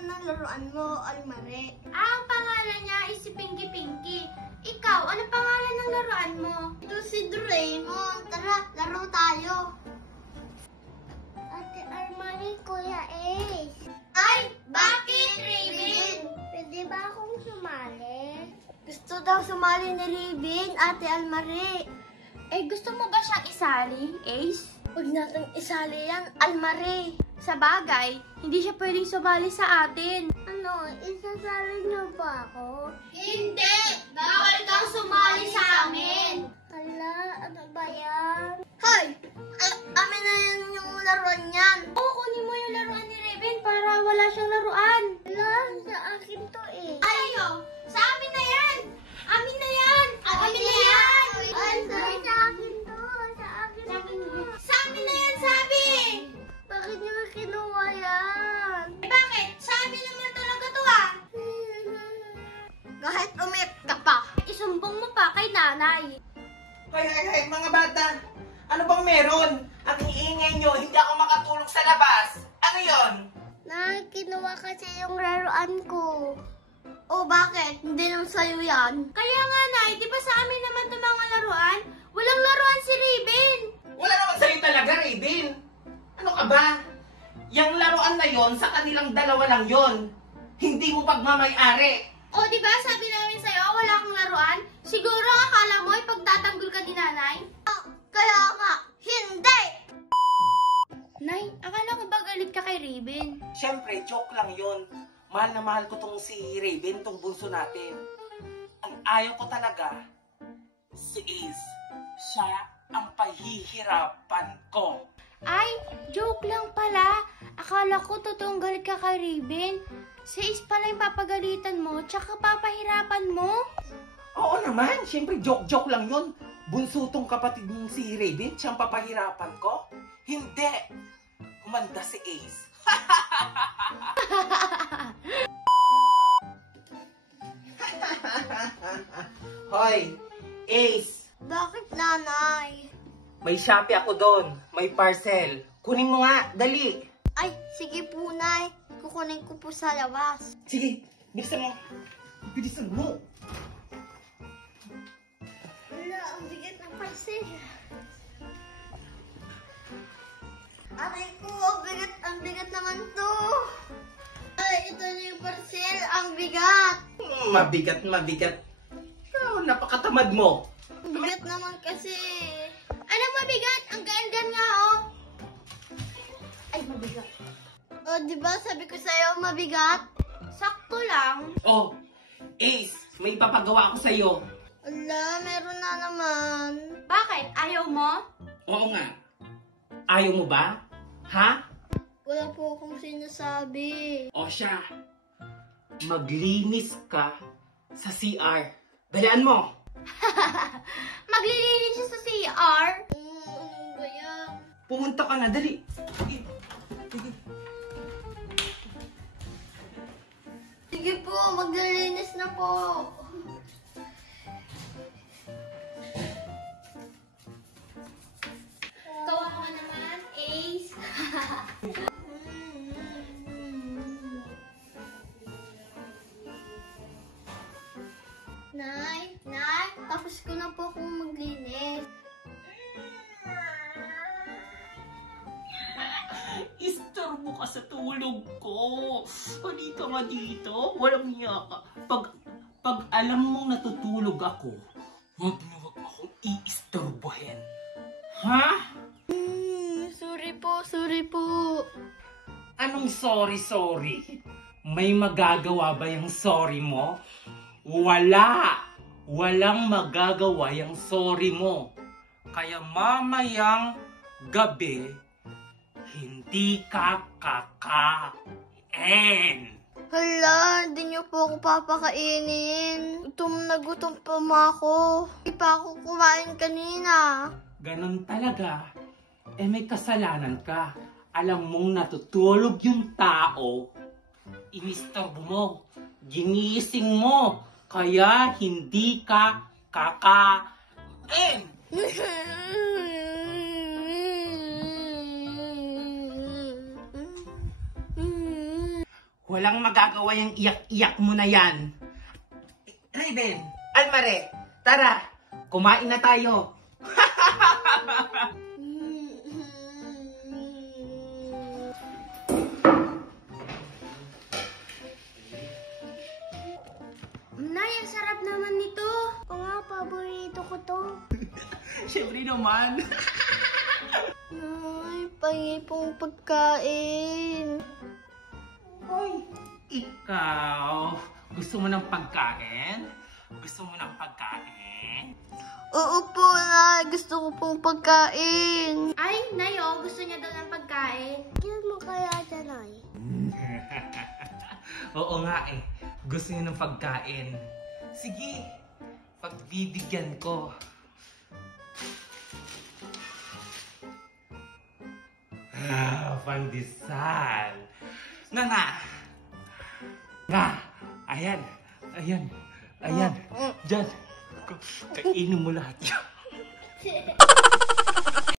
pangalan ng laruan mo, Almare? Ang pangalan niya is si Pinky Pinky. Ikaw, ano pangalan ng laruan mo? Ito si Doraemon. Tara, laro tayo. Ate Almare, Kuya Ace. Ay, bakit, Raven? Pwede ba akong sumali? Gusto daw sumali ni Raven, Ate Almare. Eh, gusto mo ba siyang isali, Ace? Huwag natin isali yan, Almare. Sa bagay, hindi siya pwedeng sumali sa atin. Ano, isasali niyo ba ako? Hindi! Bawal kang sumali sa amin! Hala, ano ba yan? Hoy! Amin na yan yung laruan yan. Oo, kunin mo yung laruan ni Raven para wala siyang laruan. Hala, sa akin to eh. Ayaw! Sa amin na yan! Amin na yan! Amin na yan! Ay, sa akin to. Sa akin to. Sa amin na yan, sabi! Bakit niyo kinuha yan? Eh, bakit? Sa amin naman talaga to Kahit umiyak ka pa. Isumbong mo pa kay nanay. Hay, mga bata. Ano bang meron? Ang iingay nyo, hindi ako makatulog sa labas. Ano yon? Nay, kinuha kasi yung laruan ko. O bakit? Hindi naman sa'yo yan. Kaya nga, Nay, di ba sa amin naman itong mga laruan? Walang laruan si Raven. Wala naman sa'yo talaga, Raven. Ano ka ba? Yang laruan na yon, sa kanilang dalawa lang yon. Hindi mo pagmamay-ari. O, di ba sabi namin sa'yo, wala kang laruan? Siguro akala mo ipagtatanggol ka ni nanay? Kaya nga, hindi! Nay, akala ko ba galit ka kay Raven? Siyempre, joke lang yon. Mahal na mahal ko tong si Raven, tong bunso natin. Ang ayaw ko talaga, si Ace. Siya ang pahihirapan ko. Ay, joke lang pala. Akala ko totoong galit ka kay Raven. Si Ace pala yung papagalitan mo, tsaka papahirapan mo. Oo naman, siyempre joke lang yon. Bunso tong kapatid mong si Raven, siyang papahirapan ko? Hindi. Humanda si Ace. Hoy, Ace. Bakit, nanay? May Shopee ako doon. May parcel. Kunin mo nga, dali. Ay, sige po, nay. Kukunin ko po sa labas. Sige, bilisan mo. Bilisan mo. Wala, ang bigat ng parcel. Aray ko, ang bigat naman to. Ay, ito na yung parcel, ang bigat. Mabigat. Oh, napakatamad mo. Ang bigat naman kasi. Anong mabigat? Ang gaan-gaan nga, oh. Ay, mabigat. O, di ba sabi ko sa'yo, mabigat? Sakto lang. Oh, Ace, may papagawa ako sa'yo. Ala, meron na naman. Bakit? Ayaw mo? Oo nga. Ayaw mo ba? Ha? Wala po akong sinasabi. O siya, maglinis ka sa CR. Dalaan mo. Maglilinis siya sa CR? Ano ba yan? Pumunta ka na, dali. Sige. Sige po, maglilinis na po. Tawa ka naman, Ace. Nay, tapos ko na po akong maglinis. Istorbo ka sa tulog ko. Halika nga dito. Walang niya ka. Pag alam mong natutulog ako, wag na wag akong iistorbohin. Ha? Sorry po. Anong sorry? May magagawa ba yung sorry mo? Wala! Walang magagawa yung sorry mo. Kaya mamayang gabi, hindi ka kakain. Hala, hindi niyo po ako papakainin. Gutom pa ako. Hindi pa ako kumain kanina. Ganon talaga. Eh may kasalanan ka. Alam mong natutulog yung tao. Inistorbo mo. Ginising mo. Kaya hindi ka kakain. Walang magagawa yung iyak-iyak mo na yan. Raven, Almare, tara, kumain na tayo. Nay, ang sarap naman nito. Oo nga, paborito ko to. Siyempre naman. Ay, pangi pong pagkain. Hoy, ikaw, gusto mo ng pagkain? Gusto mo ng pagkain? Oo po, Nay. Gusto ko pong pagkain. Ay, Nay, oh, gusto niya daw ng pagkain. Kailan mo kaya dyan, Nay? Oo nga eh, gusto niya ng pagkain. Sige, pagbibigyan ko. Pandesal. Nga, ayan, ayan, ayan. Diyan, kainin mo lahat yan.